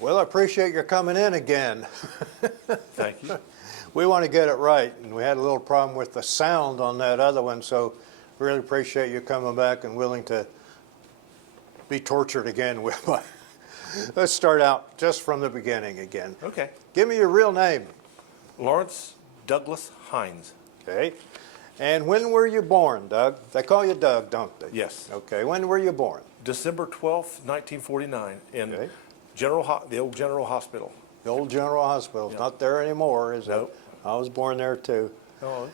Well, I appreciate your coming in again. Thank you. We want to get it right, and we had a little problem with the sound on that other one, so really appreciate you coming back and willing to be tortured again with my... Let's start out just from the beginning again. Okay. Give me your real name. Lawrence Douglas Hines. Okay. And when were you born, Doug? They call you Doug, don't they? Yes. Okay. When were you born? December 12th, 1949, in Okay. the old General Hospital. The old General Hospital. It's not there anymore, is it? Nope. I was born there, too. Oh,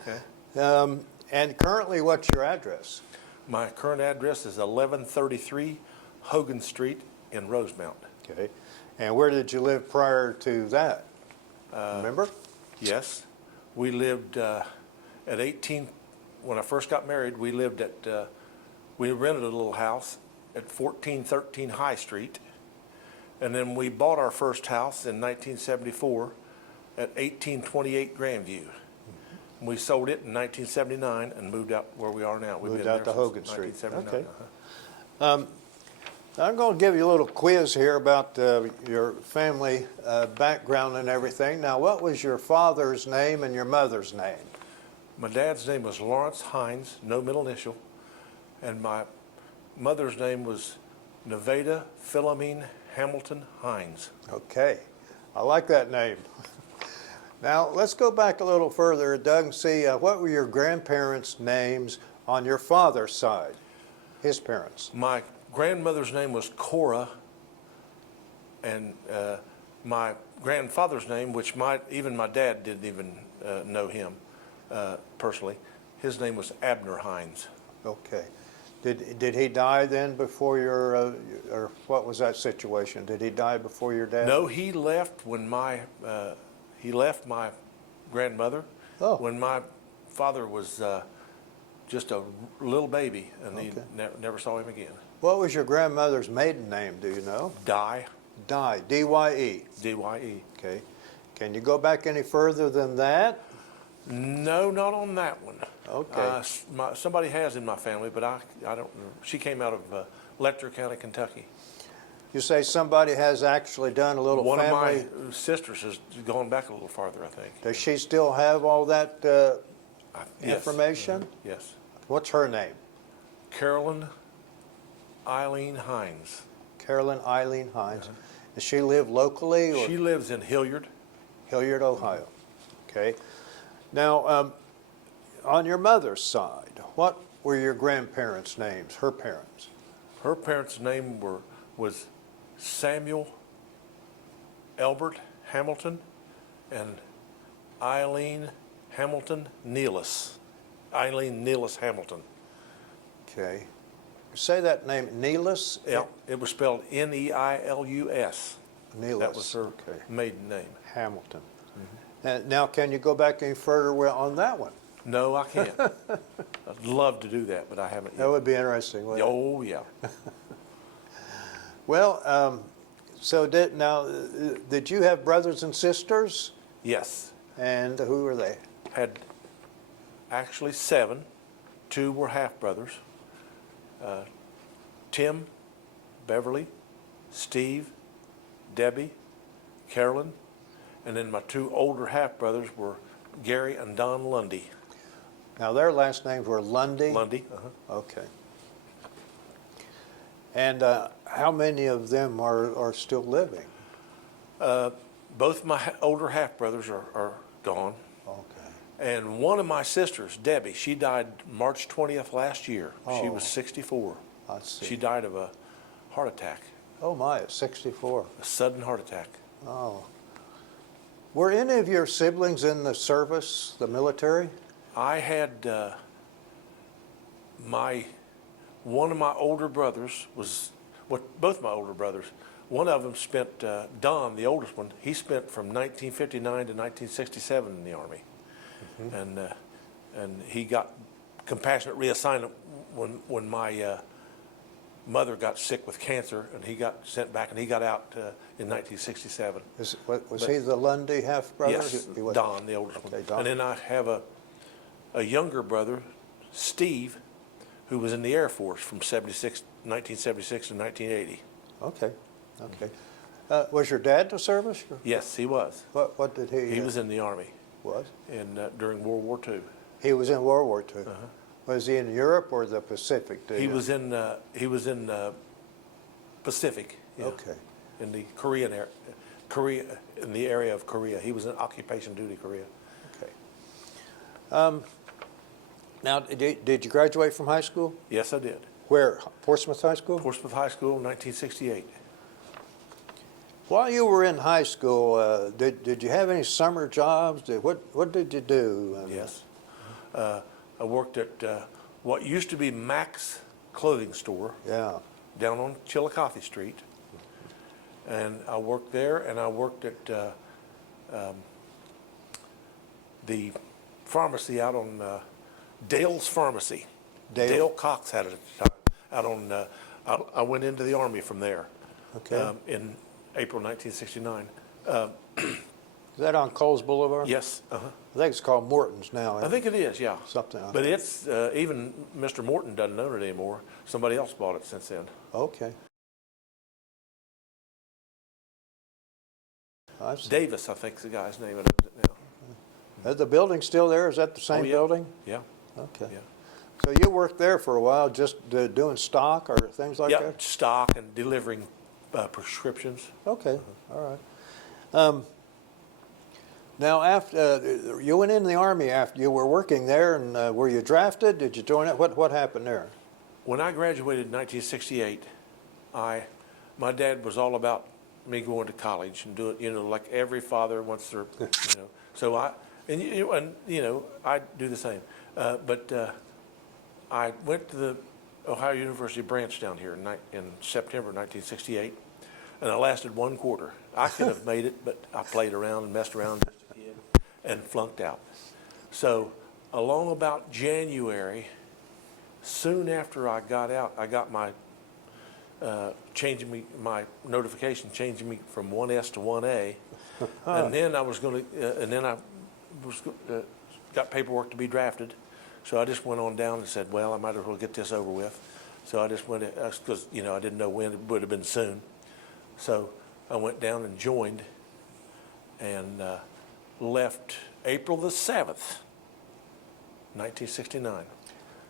okay. And currently, what's your address? My current address is 1133 Hogan Street in Rosemount. Okay. And where did you live prior to that? Remember? Yes. We lived at 18, when I first got married, we lived at, we rented a little house at 1413 High Street. And then we bought our first house in 1974 at 1828 Grandview. We sold it in 1979 and moved out where we are now. We've Moved been out there to Hogan since Street. 1979. Okay. I'm going to give you a little quiz here about your family background and everything. Now, what was your father's name and your mother's name? My dad's name was Lawrence Hines, no middle initial, and my mother's name was Nevada Philomene Hamilton Hines. Okay. I like that name. Now, let's go back a little further, Doug, and see what were your grandparents' names on your father's side, his parents? My grandmother's name was Cora, and my grandfather's name, which even my dad didn't even know him personally, his name was Abner Hines. Okay. Did he die then before your, or what was that situation? Did he die before your dad? No, he left when he left my grandmother when my father was just a little baby, and he never saw him again. What was your grandmother's maiden name, do you know? Dye. Dye, D-Y-E. D-Y-E. Okay. Can you go back any further than that? No, not on that one. Okay. Somebody has in my family, but I don't. She came out of Letcher County, Kentucky. You say somebody has actually done a little One family. of my sisters has gone back a little farther, I think. Does she still have all that Yes. information? Yes. What's her name? Carolyn Eileen Hines. Carolyn Eileen Hines. Does she live locally? Or? She lives in Hilliard. Hilliard, Ohio. Okay. Now, on your mother's side, what were your grandparents' names, her parents? Her parents' name was Samuel Elbert Hamilton and Eileen Hamilton Nealis. Eileen Nealis Hamilton. Okay. Say that name, Nealis? Yeah, it was spelled N-E-I-L-U-S. Nealis. That was her maiden name. Hamilton. Now, can you go back any further on that one? No, I can't. I'd love to do that, but I haven't yet. That would be interesting, wouldn't it? Oh, yeah. Well, so did you have brothers and sisters? Yes. And who were they? Had actually 7. 2 were half-brothers. Tim, Beverly, Steve, Debbie, Carolyn, and then my 2 older half-brothers were Gary and Don Lundy. Now, their last names were Lundy? Lundy. Okay. And how many of them are still living? Both my older half-brothers are gone. Okay. And one of my sisters, Debbie, she died March 20th last year. She was 64. I see. She died of a heart attack, Oh, my, at 64. a sudden heart attack. Oh. Were any of your siblings in the service, the military? I had one of my older brothers both my older brothers. One of them spent, Don, the oldest one, he spent from 1959 to 1967 in the Army. And he got compassionate reassignment when my mother got sick with cancer, and he got sent back, and he got out in 1967. Was he the Lundy half-brother? Yes, He was. Don, the oldest one. Don. And then I have a younger brother, Steve, who was in the Air Force from 1976 to 1980. Okay, okay. Was your dad in the service? Yes, he was. What did he? He was in the Army Was? during World War II. He was in World War II. Was he in Europe or the Pacific? He was in Pacific. Yeah, Okay. in the Korea, in the area of Korea. He was in occupation duty Korea. Okay. Now, did you graduate from high school? Yes, I did. Where? Portsmouth High School? Portsmouth High School, 1968. While you were in high school, did you have any summer jobs? What did you do? Yes. I worked at what used to be Mac's clothing store Yeah. down on Chillicothe Street. And I worked there, and I worked at the pharmacy out on Dale's Pharmacy. Dale Cox had it at the time. Out on, I went into the Army from there. Okay. In April 1969. Is that on Coles Boulevard? Yes. I think it's called Morton's now. I think it is, yeah. Something like but that. it's, even Mr. Morton doesn't own it anymore. Somebody else bought it since then. Okay. I see. Davis, I think, is the guy's name. That owns it now. Is the building still there? Is that the same yeah. building? Yeah. Okay. Yeah. So you worked there for a while just doing stock or things like Yeah, that? stock and delivering prescriptions. Okay, all right. Now, after you went in the Army after you were working there, and were you drafted? Did you join it? What happened there? When I graduated in 1968, my dad was all about me going to college and do it, like every father wants their, So I do the same. But I went to the Ohio University branch down here in September 1968, and I lasted 1 quarter. I could have made it, but I played around and messed around just a kid and flunked out. So along about January, soon after I got out, I got my my notification changing me from 1S to 1A, and then I was going to, and then I was got paperwork to be drafted. So I just went on down and said, well, I might as well get this over with. So I just went, because, I didn't know when, it would have been soon. So I went down and joined and left April the 7th, 1969.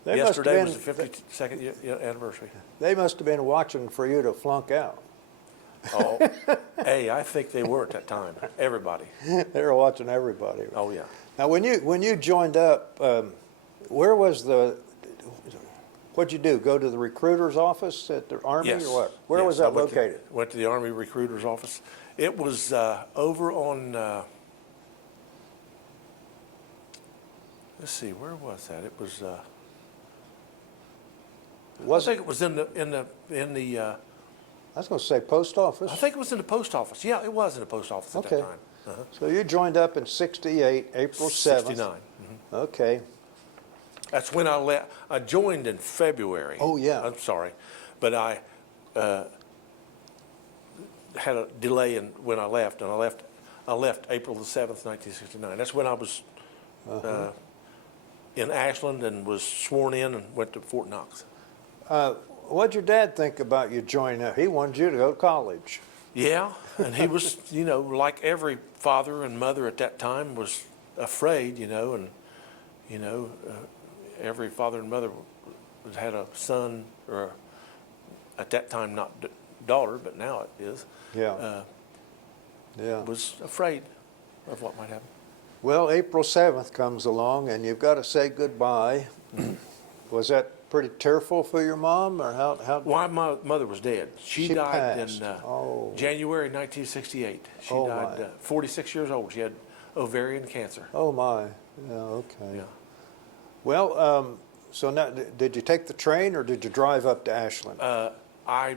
Yesterday was the 52nd anniversary. They must have been watching for you to flunk out. Oh, hey, I think they were at that time, everybody. They were watching everybody. Oh, yeah. Now, when you joined up, where was what'd you do? Go to the recruiter's office at the Army Yes. or what? Where Yes, was that located? Went to the Army recruiter's office. It was over on, let's see, where was that? It was, I think it was in the I was going to say post office. I think it was in the post office. Yeah, it was in the post office at Okay. that time. So you joined up in '68, April 7th. 69. Okay. That's when I left. I joined in February. Oh, yeah. I'm sorry, but I had a delay in when I left, and I left April the 7th, 1969. That's when I was in Ashland and was sworn in and went to Fort Knox. What'd your dad think about you joining up? He wanted you to go to college. Yeah, and he was, like every father and mother at that time was afraid, and every father and mother had a son, or at that time not daughter, but now it is. Yeah. Yeah. Was afraid of what might happen. Well, April 7th comes along, and you've got to say goodbye. Was that pretty tearful for your mom, or how? Why, my mother was dead. She died passed. in January 1968. She Oh, died my. 46 years old. She had ovarian cancer. Oh my. Yeah. Okay. Yeah. Well, so now, did you take the train or did you drive up to Ashland? I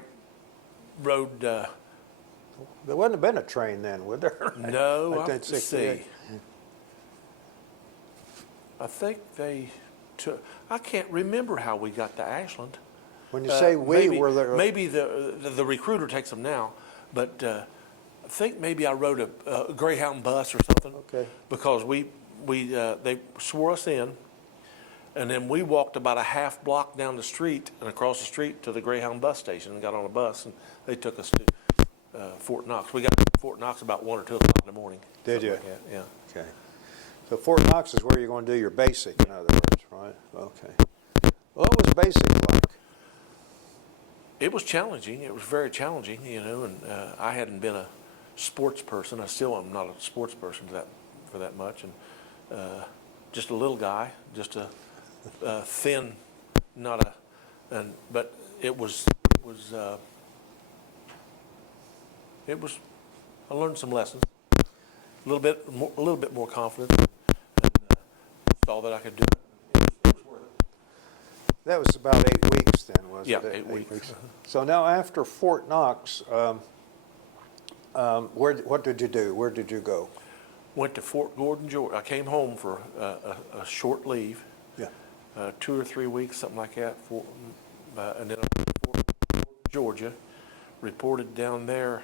rode. There wouldn't have been a train then, would there? No, let's 1968. see. I think they took. I can't remember how we got to Ashland. When you say we, maybe, were there? Maybe the recruiter takes them now, but I think maybe I rode a Greyhound bus or something. Okay. Because they swore us in, and then we walked about a half block down the street and across the street to the Greyhound bus station and got on a bus, and they took us to Fort Knox. We got to Fort Knox about 1 or 2 o'clock in the morning. Did something you? like that, yeah. Okay. So Fort Knox is where you're going to do your basic, in other words, right? Okay. What was basic like? It was challenging. It was very challenging, you know, and I hadn't been a sports person. I still am not a sports person for that much, and just a little guy, just a thin, not a, but it was. I learned some lessons. A little bit more confidence, and saw that I could do it. It was worth it. That was about 8 weeks then, wasn't Yeah, it? 8 weeks. So now after Fort Knox, what did you do? Where did you go? Went to Fort Gordon, Georgia. I came home for a short leave, Yeah. 2 or 3 weeks, something like that. And then I went to Fort Gordon, Georgia, reported down there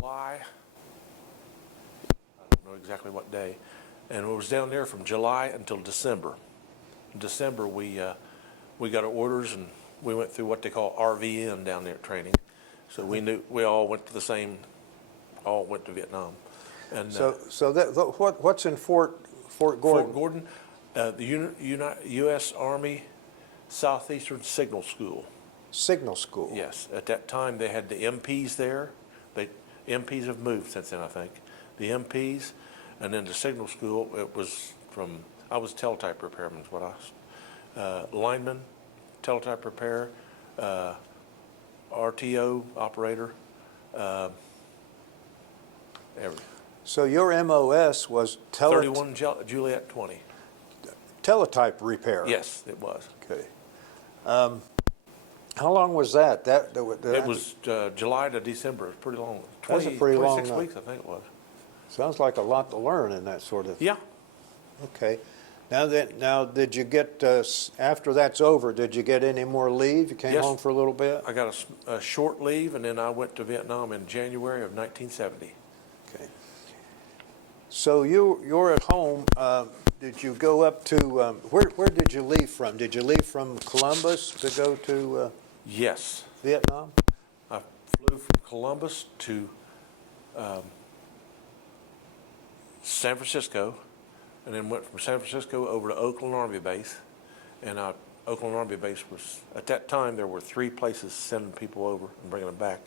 July. I don't know exactly what day, and it was down there from July until December. In December, we got our orders and we went through what they call RVN down there training. So we knew we all went to Vietnam. And What's in Fort Gordon? Fort Gordon, the U.S. Army Southeastern Signal School. Signal School. Yes, at that time they had the MPs there. MPs have moved since then, I think. The MPs, and then the Signal School. I was teletype repairman, is what I was. Lineman, teletype repair, RTO operator, everything. So your MOS was 31 Juliet 20. teletype repair? Yes, it was. Okay. How long was that? It was July to December. It was pretty long. That's a pretty long 26 weeks, I think it was. Sounds like a lot to learn in that sort of. Yeah. Okay. Now, did you get after that's over? Did you get any more leave? You came Yes. home for a little bit. I got a short leave, and then I went to Vietnam in January of 1970. Okay. So you're at home. Did you go up to where did you leave from? Did you leave from Columbus to go to Yes. Vietnam? I flew from Columbus to San Francisco, and then went from San Francisco over to Oakland Army Base. And Oakland Army Base was, at that time, there were 3 places sending people over and bringing them back.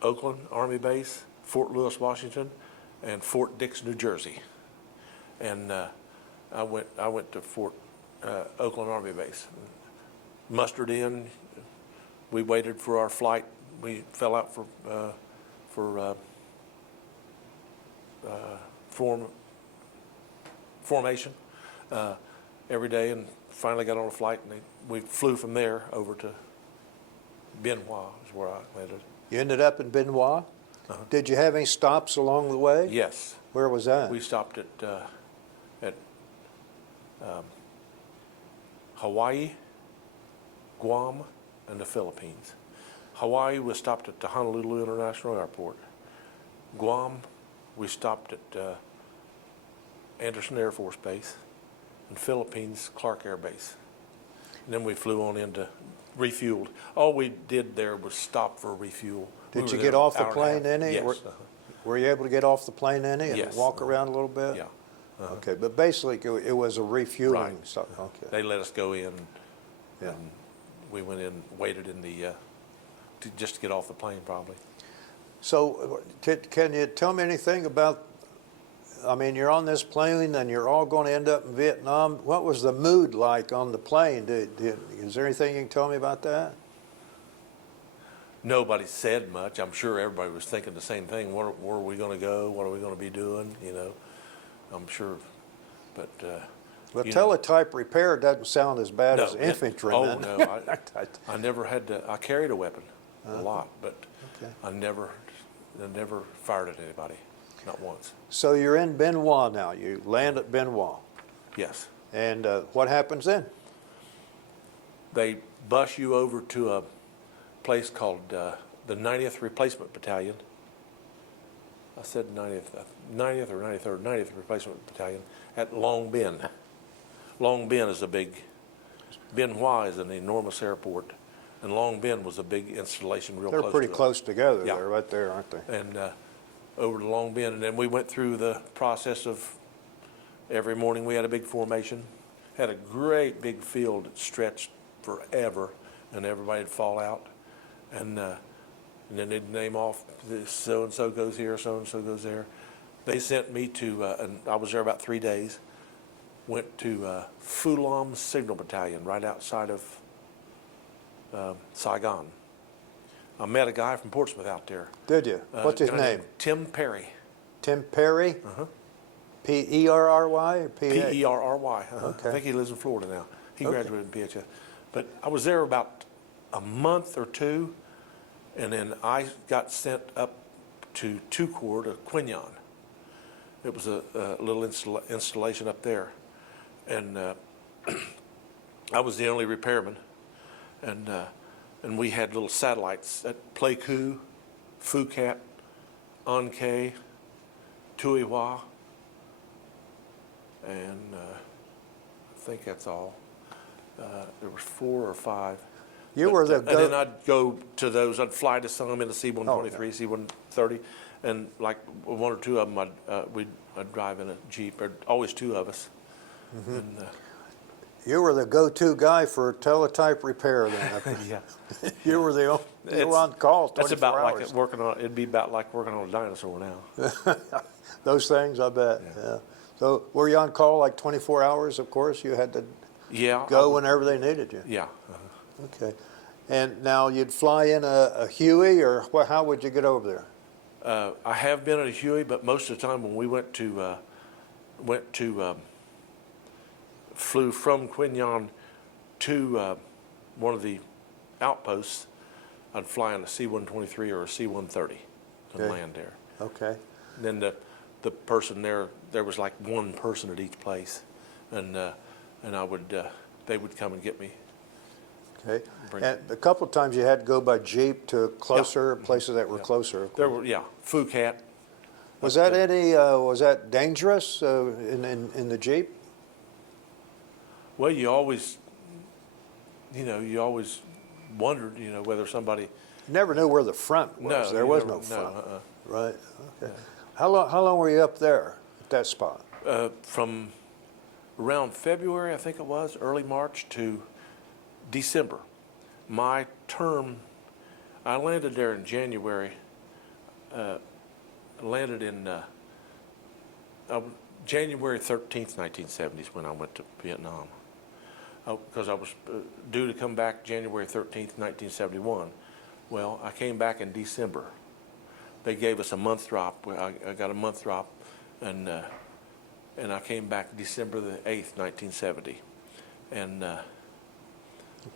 Oakland Army Base, Fort Lewis, Washington, and Fort Dix, New Jersey. And I went to Oakland Army Base. Mustered in. We waited for our flight. We fell out for formation every day, and finally got on a flight, and we flew from there over to Bien Hoa, is where I landed. You ended up in Benoit. Did you have any stops along the way? Yes. Where was that? We stopped at Hawaii, Guam, and the Philippines. Hawaii, we stopped at the Honolulu International Airport. Guam, we stopped at Anderson Air Force Base. And Philippines, Clark Air Base. And then we flew on into refueled. All we did there was stop for refuel. Did you get off the plane any? Yes. Were you able to get off the plane any and Yes. walk around a little bit? Yeah. Okay, but basically it was a refueling Right. stop. Okay. They let us go in, Yeah. and we went in, waited in the, just to get off the plane probably. So can you tell me anything about, I mean, you're on this plane and you're all going to end up in Vietnam. What was the mood like on the plane? Is there anything you can tell me about that? Nobody said much. I'm sure everybody was thinking the same thing. Where are we going to go? What are we going to be doing? You know, I'm sure, but. Well, teletype repair doesn't sound as bad as No, infantryman. Oh, no, I never had to, I carried a weapon a lot, but Okay. I never fired at anybody, not once. So you're in Benoit now. You land at Benoit. Yes. And what happens then? They bus you over to a place called the 90th Replacement Battalion. I said 90th or 93rd, 90th Replacement Battalion at Long Binh. Long Binh is Bien Hoa is an enormous airport, and Long Bend was a big installation real They're close pretty to it. close together Yeah. there, right there, aren't they? And over to Long Bend, and then we went through the process of every morning we had a big formation, had a great big field that stretched forever, and everybody'd fall out, and then they'd name off, this so-and-so goes here, so-and-so goes there. They sent me to, and I was there about 3 days, went to Fulham Signal Battalion right outside of Saigon. I met a guy from Portsmouth out there. Did you? What's his guy name? named Tim Perry. Tim Perry? Uh-huh. P-E-R-R-Y or P-A? P-E-R-R-Y. Okay. I think he lives in Florida now. He Okay. graduated in PHS. But I was there about a month or two, and then I got sent up to 2 Corps to Quignon. It was a little installation up there. And I was the only repairman. And we had little satellites at Pleiku, Phuket, Anke, Tuiwa, and I think that's all. There was 4 or 5. You were the And then I'd go to those. I'd fly to some in the C-123, C-130, and like 1 or 2 of them, I'd drive in a Jeep. There'd always 2 of us. Mm-hmm. And, You were the go-to guy for teletype repair then. yeah, You were you were on call 24 that's about hours. like working on. It'd be about like working on a dinosaur now. Those things, I bet. Yeah. So were you on call like 24 hours? Of course, you had to Yeah. go whenever they needed you. Yeah. Okay. And now you'd fly in a Huey, or how would you get over there? I have been at a Huey, but most of the time when we flew from Quignon to one of the outposts, I'd fly on a C-123 or a C-130 and Okay. land there. Okay. And then the person there was like 1 person at each place, and they would come and get me. Okay. Bring- And a couple of times you had to go by Jeep to closer places that were closer. There were Phuket. Was that dangerous in the Jeep? Well, you always wondered, whether somebody. You never knew where the front was. No, There you was never- no front. No, Right. Okay. How long were you up there at that spot? from around February, I think it was, early March to December. My term, I landed there in January. Landed in January 13th, 1970 is when I went to Vietnam. Because I was due to come back January 13th, 1971. Well, I came back in December. They gave us a month drop. I got a month drop, and I came back December the 8th, 1970. And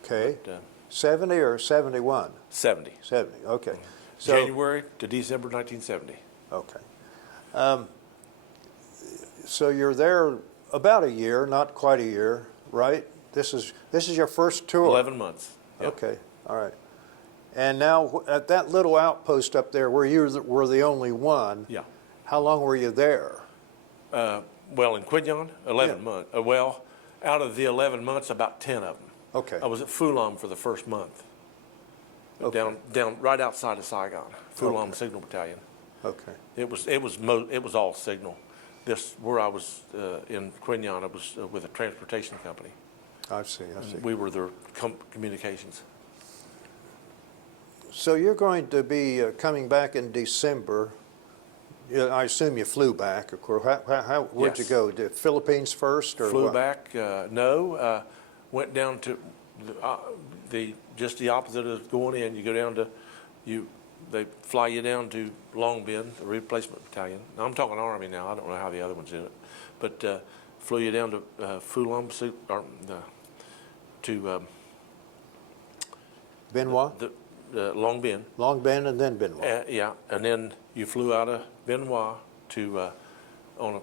Okay. but, 70 or 71? 70. 70. Okay. So January to December 1970. okay. So you're there about a year, not quite a year, right? This is your first tour. 11 months. Yep. Okay. All right. And now at that little outpost up there, where you were the only one. Yeah. How long were you there? Well, in Quignon, 11 Yeah. months. Well, out of the 11 months, about 10 of them. Okay. I was at Fulham for the first month. Okay. Down right outside of Saigon, Fulham Okay. Signal Battalion. Okay. It was all signal. Where I was in Quignon, I was with a transportation company. I see. I see. We were their communications. So you're going to be coming back in December. Yeah, I assume you flew back, of course. Where'd you Yes. go? The Philippines first, or Flew what? back. No, went down to just the opposite of going in. You go down to They fly you down to Long Bend, the replacement battalion. Now, I'm talking Army now. I don't know how the other ones did it, but flew you down to Fulham to Benoit? Long Bend. Long Bend and then Benoit. Yeah, and then you flew out of Benoit to on a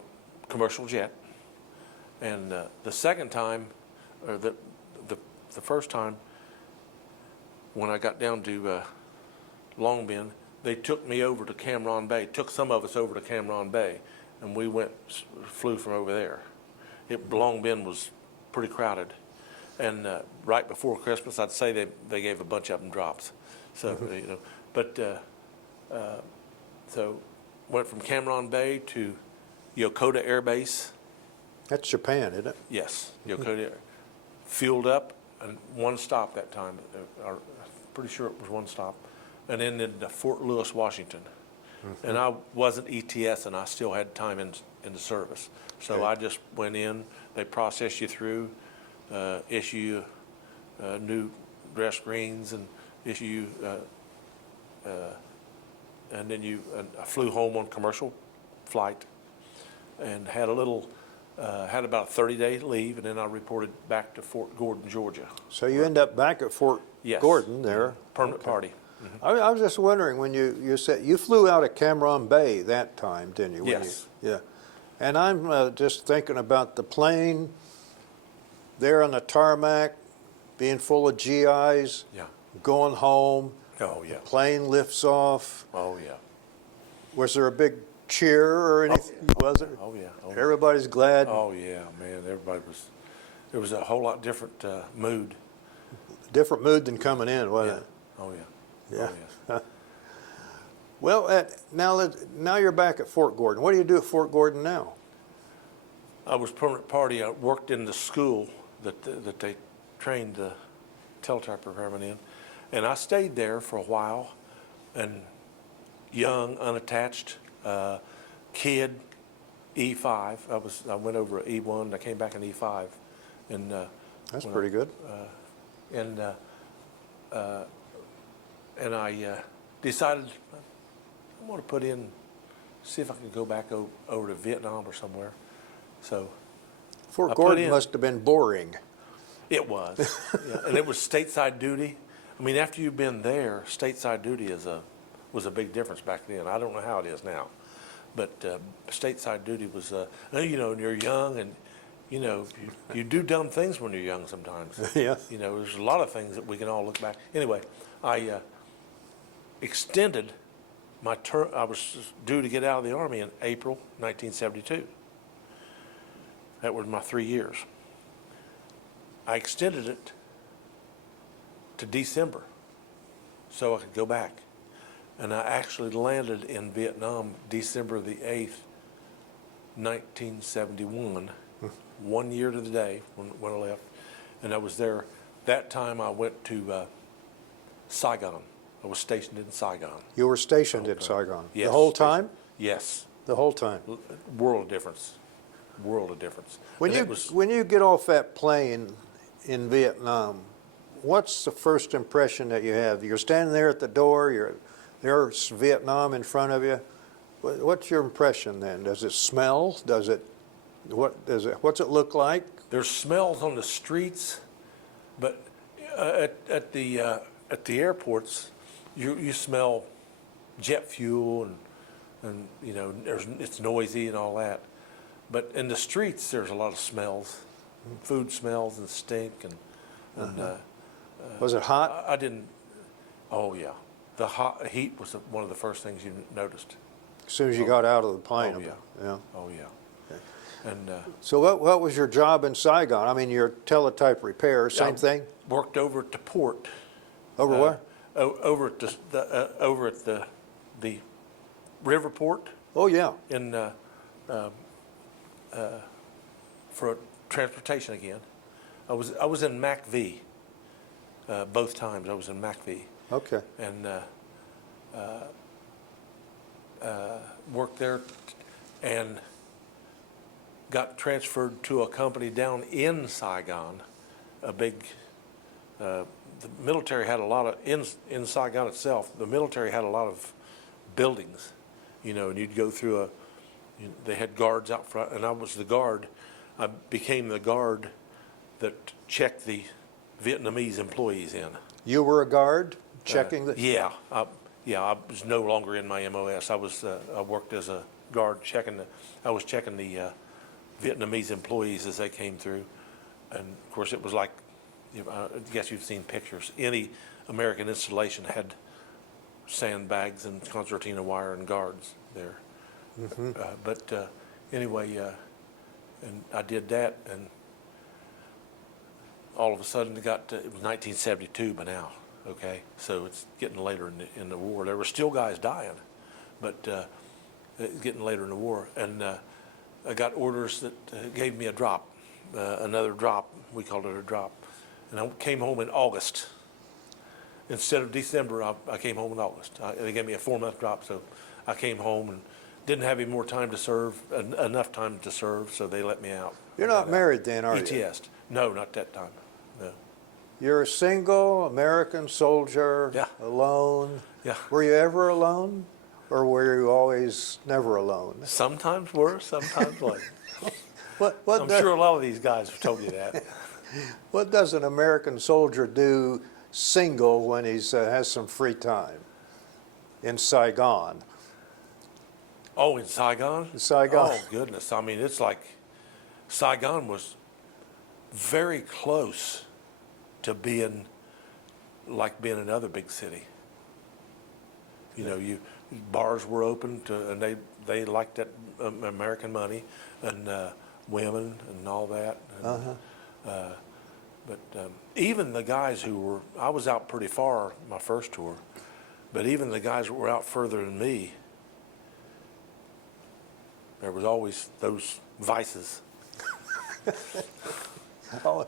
commercial jet. And the second time, or the first time, when I got down to Long Bend, they took me over to Cam Bay. Took some of us over to Cam Bay, and we flew from over there. Long Bend was pretty crowded, And right before Christmas, I'd say they gave a bunch of them drops. So, you know, but so went from Cameron Bay to Yokota Air Base. That's Japan, isn't it? Yes, Yokota. Fueled up, and one stop that time. I'm pretty sure it was one stop. And then into Fort Lewis, Washington. And I wasn't ETS, and I still had time in the service. So Okay. I just went in, they process you through, issue you new dress greens, and issue you, and then I flew home on commercial flight and had had about a 30-day leave, and then I reported back to Fort Gordon, Georgia. So you end up back at Fort Yes. Gordon there. Permanent Okay. party. I was just wondering, when you said you flew out of Cameron Bay that time, didn't you? When Yes. Yeah. And I'm just thinking about the plane there on the tarmac, being full of GIs, Yeah. going home, Oh, yeah. plane lifts off. Oh, yeah. Was there a big cheer or anything? Was there? Oh, yeah. Oh, yeah. Everybody's glad. Oh, yeah, man, there was a whole lot different mood. Different mood than coming in, wasn't it? Oh, yeah. Yeah. Oh, yes. Well, now you're back at Fort Gordon. What do you do at Fort Gordon now? I was permanent party. I worked in the school that they trained the teletype programming in. And I stayed there for a while, and young, unattached, kid, E5. I went over at E1, and I came back in E5. And That's pretty good. and I decided I want to see if I could go back over to Vietnam or somewhere. So Fort I put Gordon in- must have been boring. it was, yeah, and it was stateside duty. I mean, after you've been there, stateside duty was a big difference back then. I don't know how it is now, but stateside duty was. You know, when you're young, and you know, you do dumb things when you're young sometimes. Yeah. You know, there's a lot of things that we can all look back. Anyway, I extended my term. I was due to get out of the Army in April 1972. That was my 3 years. I extended it to December so I could go back. And I actually landed in Vietnam December the 8th, 1971, 1 year to the day when I left. And I was there. That time I went to Saigon. I was stationed in Saigon. You were stationed in Saigon Yes. the whole time? Yes. The whole time. World of difference. World of difference. When And you it was, when you get off that plane in Vietnam, what's the first impression that you have? You're standing there at the door. There's Vietnam in front of you. What's your impression then? Does it smell? What's it look like? there's smells on the streets, but at the airports, you smell jet fuel and you know it's noisy and all that. But in the streets, there's a lot of smells, food smells and stink and Was it hot? I didn't. Oh yeah, the heat was one of the first things you noticed. As soon as you got out of the plane? Oh, yeah. Yeah. Oh yeah, and So what was your job in Saigon? I mean, your teletype repair, same I thing? worked over at the port. Over where? Over at over at the river port Oh, yeah. in for transportation again. I was in MACV both times. I was in MACV Okay. and worked there and got transferred to a company down in Saigon. A big the military had a lot of in Saigon itself. The military had a lot of buildings, you know, and you'd go through they had guards out front, and I was the guard. I became the guard that checked the Vietnamese employees in. You were a guard checking the? Yeah, I was no longer in my MOS. I worked as a guard I was checking the Vietnamese employees as they came through, and of course it was like, I guess you've seen pictures. Any American installation had sandbags and concertina wire and guards there. But anyway, and I did that, and all of a sudden it was 1972 by now, okay? So it's getting later in the war. There were still guys dying, but it's getting later in the war. And I got orders that gave me a drop, another drop. We called it a drop. And I came home in August. Instead of December, I came home in August. They gave me a 4-month drop, so I came home and didn't have any more time to serve, enough time to serve, so they let me out. You're not married then, are you? ETS'd. No, not that time. No. You're a single American soldier, Yeah. alone. Yeah. Were you ever alone, or were you always never alone? Sometimes worse, sometimes less. What I'm sure a lot of these guys have told you that. What does an American soldier do single when he has some free time in Saigon? Oh, in Saigon? In Saigon. Oh, goodness. I mean, it's like Saigon was very close to being like being another big city. You know, bars were open and they liked that American money and women and all that. And, but even the guys I was out pretty far my first tour, but even the guys that were out further than me, there was always those vices. Oh,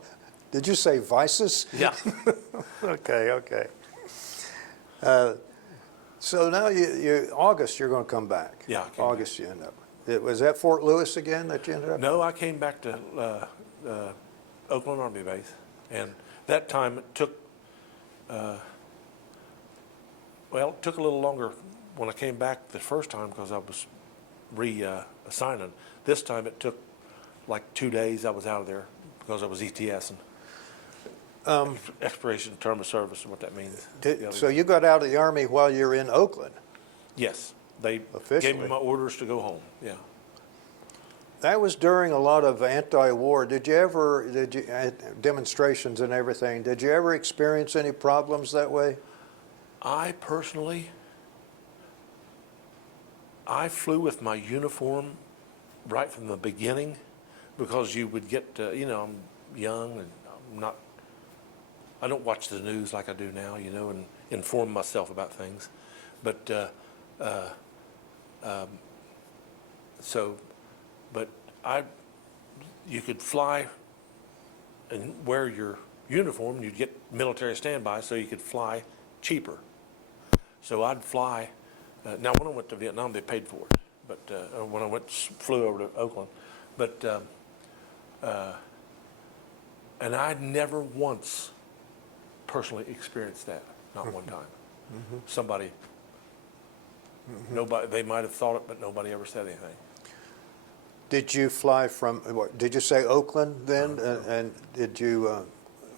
did you say vices? Yeah. Okay. So now August you're going to come back. Yeah, I came August you end up. Was that Fort Lewis again that you ended up? No, I came back to Oakland Army Base, and that time it took, it took a little longer when I came back the first time because I was reassigning. This time it took like 2 days. I was out of there because I was ETS and expiration term of service, and what that means. So you got out of the Army while you're in Oakland? Yes, they Officially. gave me my orders to go home. Yeah. That was during a lot of anti-war. Demonstrations and everything, did you ever experience any problems that way? I personally, I flew with my uniform right from the beginning because you would get, I'm young and I don't watch the news like I do now, and inform myself about things. But, you could fly and wear your uniform, and you'd get military standby, so you could fly cheaper. So I'd fly. Now, when I went to Vietnam, they paid for it. But when I flew over to Oakland, and I'd never once personally experienced that. Not one time. Somebody, nobody. They might have thought it, but nobody ever said anything. Did you fly from? Did you say Oakland then? And did you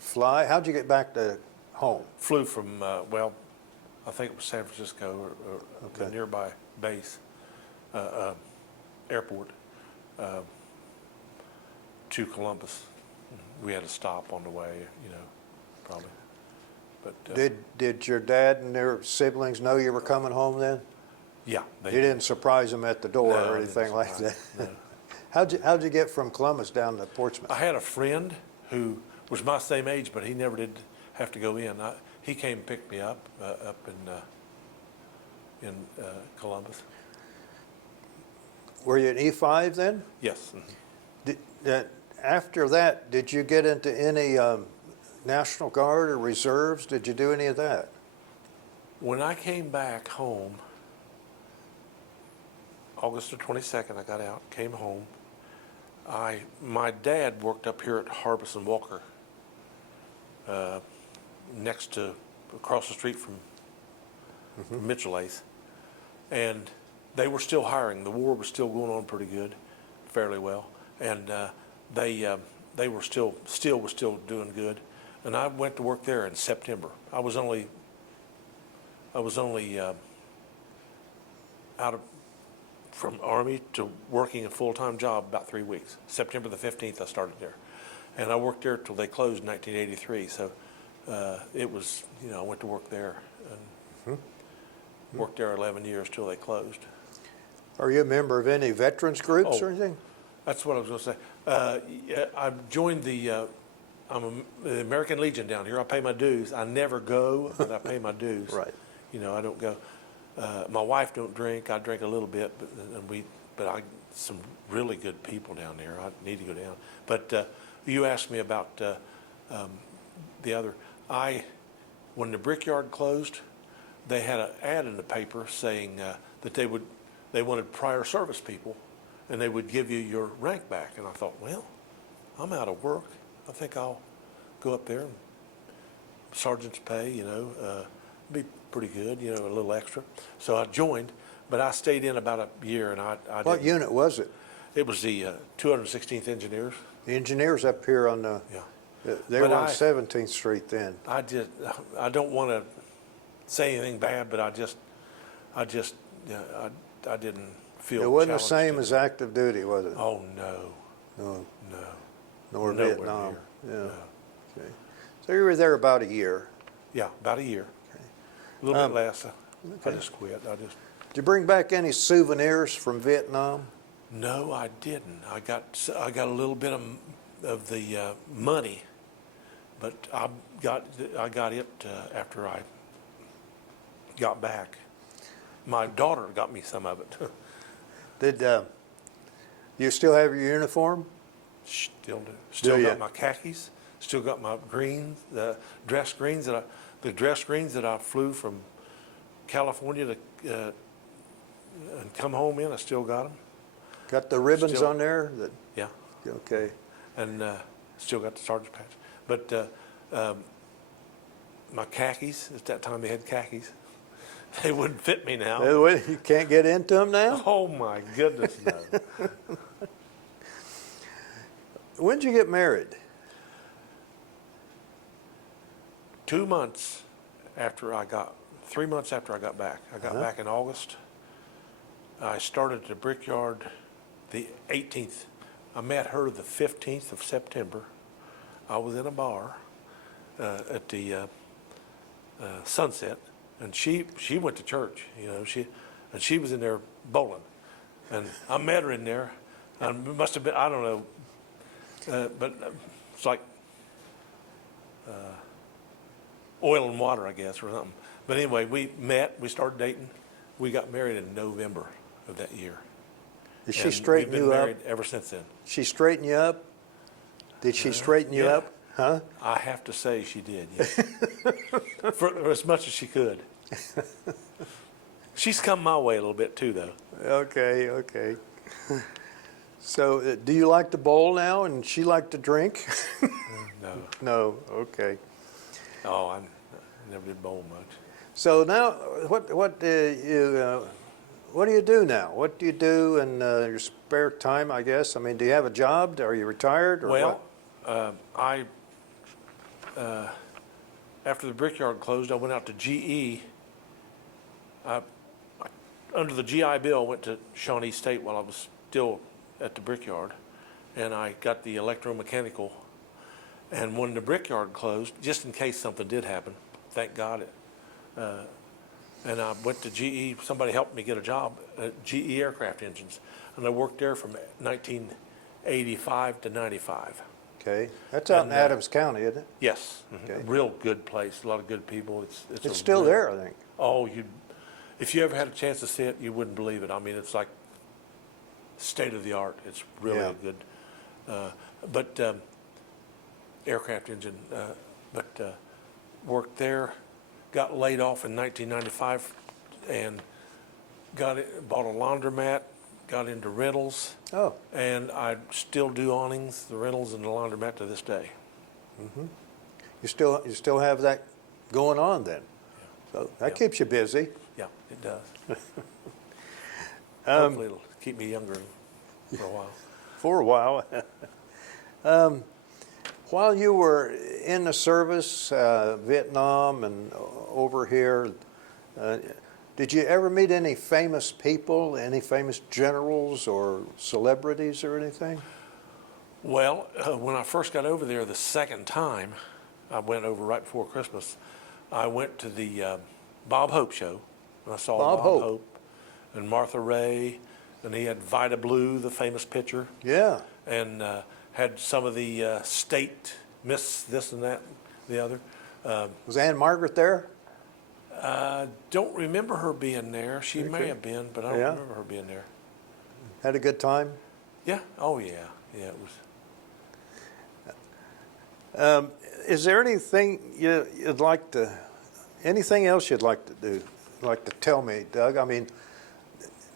fly? How'd you get back to home? Flew from I think it was San Francisco or the nearby base, airport, to Columbus. We had a stop on the way, probably. But did your dad and their siblings know you were coming home then? Yeah, You didn't surprise them at the door or anything like that. No. How'd you get from Columbus down to Portsmouth? I had a friend who was my same age, but he never did have to go in. He came and picked me up in Columbus. Were you an E5 then? Yes. After that, did you get into any National Guard or reserves? Did you do any of that? When I came back home, August the 22nd, I got out, came home. My dad worked up here at Harbison Walker, across the street from Mitchell Ace, and they were still hiring. The war was still going on pretty good, fairly well, and they were still doing good. And I went to work there in September. I was only out from Army to working a full-time job about 3 weeks. September the 15th, I started there. And I worked there till they closed in 1983. So it was, I went to work there and worked there 11 years till they closed. Are you a member of any veterans groups or anything? That's what I was going to say. I joined the the American Legion down here. I pay my dues. I never go, but I pay my dues. Right. You know, I don't go. My wife don't drink. I drink a little bit, but some really good people down there. I need to go down. But you asked me about the other. When the brickyard closed, they had an ad in the paper saying that they wanted prior service people, and they would give you your rank back. And I thought, well, I'm out of work. I think I'll go up there and sergeant's pay, you know, be pretty good, you know, a little extra. So I joined, but I stayed in about a year, and I What didn't. unit was it? It was the 216th Engineers. The engineers up here on the, Yeah. they But were on 17th Street then. I don't want to say anything bad, but I didn't feel It wasn't the challenged same in as it. active duty, was it? Oh, no, No, no. nor Nowhere Vietnam. near. Yeah. No. Okay. So you were there about a year. Yeah, about a year. A little bit less. I just quit. Did you bring back any souvenirs from Vietnam? No, I didn't. I got a little bit of the money, but I got it after I got back. My daughter got me some of it. Did you still have your uniform? Still do. Still Do got ya? my khakis. Still got my greens, the dress greens that I flew from California to and come home in. I still got them. Got the ribbons Still- on there? That, Yeah, okay. and still got the sergeant's patch. But my khakis, at that time they had khakis. They wouldn't fit me now. By the way, you can't get into them now? Oh my goodness, no. When did you get married? 2 months after 3 months after I got back. I got back in August. I started at the brickyard the 18th. I met her the 15th of September. I was in a bar at the Sunset, and she went to church, you know, she was in there bowling, and I met her in there. And it must have been, I don't know, but it's like oil and water, I guess, or something. But anyway, we met, we started dating. We got married in November of that year. Did she And straighten we've you been up? married ever since then. She straightened you up? Did she straighten you yeah. up? Huh? I have to say she did, yes. For as much as she could. She's come my way a little bit too, though. Okay. So do you like to bowl now and she like to drink? No. No, okay. Oh, I never did bowl much. So now, what do you do now? What do you do in your spare time, I guess? I mean, do you have a job? Are you retired or Well, what? after the brickyard closed, I went out to GE. Under the GI Bill, went to Shawnee State while I was still at the brickyard, and I got the electromechanical. And when the brickyard closed, just in case something did happen, thank God and I went to GE. Somebody helped me get a job at GE Aircraft Engines, and I worked there from 1985 to 95. Okay, that's out in and, Adams County, isn't it? Yes, Okay. real good place, a lot of good people. It's still there, I think. Oh, if you ever had a chance to see it, you wouldn't believe it. I mean, it's like state of the art. It's really Yeah. good. But aircraft engine, worked there, got laid off in 1995, and bought a laundromat, got into rentals, Oh, and I still do awnings, the rentals, and the laundromat to this day. you still have that going on then? So that Yeah. keeps you busy. Yeah, it does. Hopefully it'll keep me younger for a while. For a while. While you were in the service, Vietnam and over here, did you ever meet any famous people, any famous generals or celebrities or anything? Well, when I first got over there the second time, I went over right before Christmas. I went to the Bob Hope show, and I saw Bob Hope. and Martha Ray, and he had Vida Blue, the famous pitcher, Yeah. and had some of the state miss this and that, the other. Was Ann Margaret there? I don't remember her being there. She may Okay. have been, but I don't Yeah. remember her being there. Had a good time? Yeah. Oh, yeah. Yeah, it was. Is there anything you'd like to, anything else you'd like to do, like to tell me, Doug? I mean,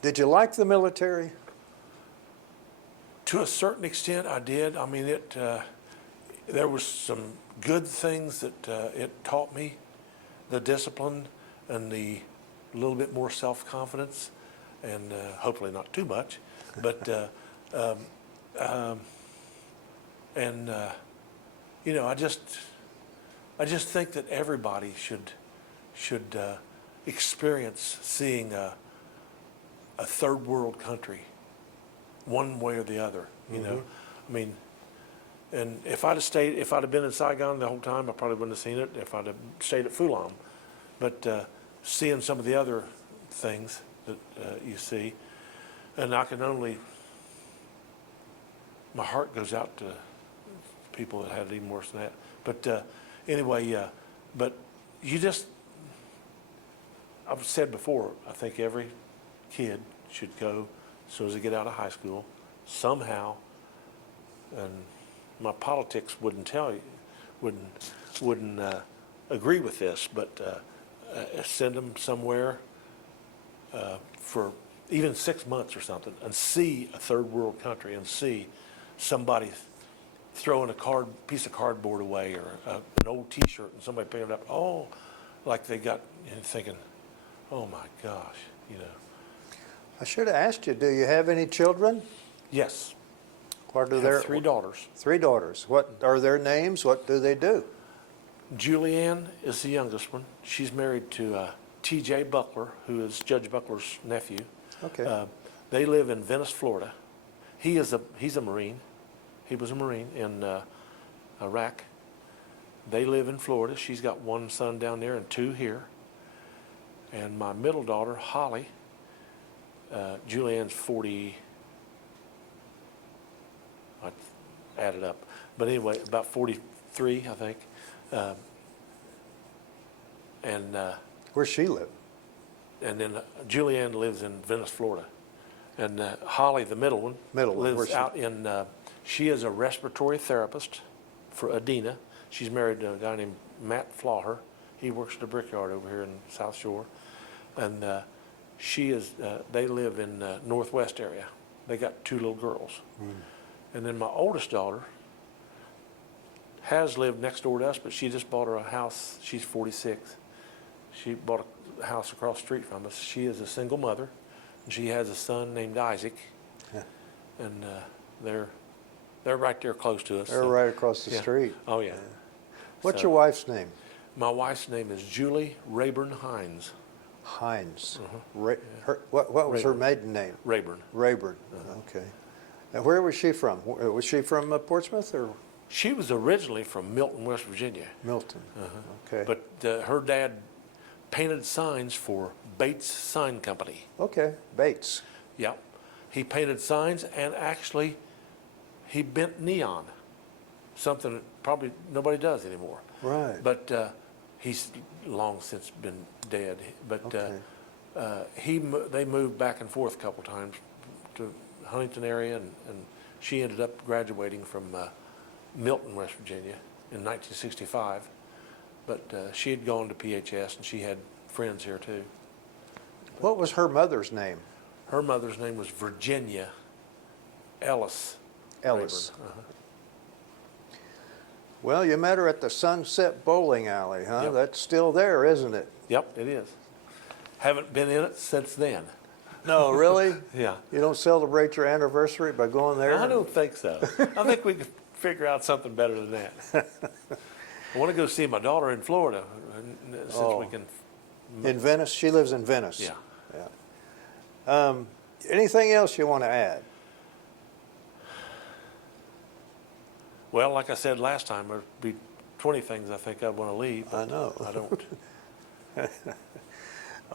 did you like the military? To a certain extent, I did. I mean, there was some good things that it taught me, the discipline and the little bit more self-confidence, and hopefully not too much, but you know, I just think that everybody should experience seeing a third world country, one way or the other. You know, I mean, and if I'd have been in Saigon the whole time, I probably wouldn't have seen it. If I'd have stayed at Fulham, but seeing some of the other things that you see, and I can only, my heart goes out to people that had it even worse than that. But anyway, but you just, I've said before, I think every kid should go as soon as they get out of high school, somehow, and my politics wouldn't tell you, wouldn't agree with this, but send them somewhere for even 6 months or something, and see a third world country, and see somebody throwing a piece of cardboard away, or an old T-shirt, and somebody picking it up. Oh, like they got, and thinking, oh my gosh, you know. I should have asked you, do you have any children? Yes. What are I their have 3 daughters. 3 daughters. What are their names? What do they do? Julianne is the youngest one. She's married to T.J. Buckler, who is Judge Buckler's nephew. Okay. They live in Venice, Florida. He's a Marine. He was a Marine in Iraq. They live in Florida. She's got 1 son down there and 2 here. And my middle daughter, Holly, Julianne's 40, I added up, but anyway, about 43, I think. Where's she live? And then Julianne lives in Venice, Florida. And Holly, the middle one, Middle one, where's lives she? out in, she is a respiratory therapist for Adina. She's married to a guy named Matt Flauher. He works at a brickyard over here in South Shore. And they live in Northwest area. They got 2 little girls. And then my oldest daughter has lived next door to us, but she just bought her a house. She's 46. She bought a house across the street from us. She is a single mother, and she has a son named Isaac. Yeah. And they're right there close to us. They're so- right across the yeah. street. Oh yeah. What's So- your wife's name? My wife's name is Julie Rayburn Hines. Hines. Uh-huh. What was her Rayburn. maiden name? Rayburn. Rayburn. Okay. And where was she from? Was she from Portsmouth or She was originally from Milton, West Virginia. Milton? Okay. But her dad painted signs for Bates Sign Company. Okay, Bates. Yep. He painted signs, and actually he bent neon, something that probably nobody does anymore. Right. But he's long since been dead. But Okay. they moved back and forth a couple times to Huntington area, and she ended up graduating from Milton, West Virginia in 1965. But she had gone to PHS, and she had friends here too. What was her mother's name? Her mother's name was Virginia Ellis. Ellis. Rayburn. Well, you met her at the Sunset Bowling Alley, huh? Yep. That's still there, isn't it? Yep, it is. Haven't been in it since then. No, really? Yeah. You don't celebrate your anniversary by going there? I don't think so. I think we could figure out something better than that. I want to go see my daughter in Florida, since we can. In Venice? She lives in Venice. Yeah. Yeah. Anything else you want to add? Well, like I said last time, there'd be 20 things I think I'd want to leave. I know. I don't.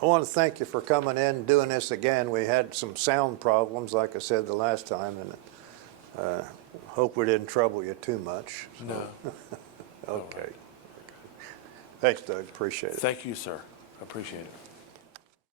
I want to thank you for coming in and doing this again. We had some sound problems, like I said the last time, and Hope we didn't trouble you too much. No. Okay. Thanks, Doug. Appreciate it. Thank you, sir. I appreciate it.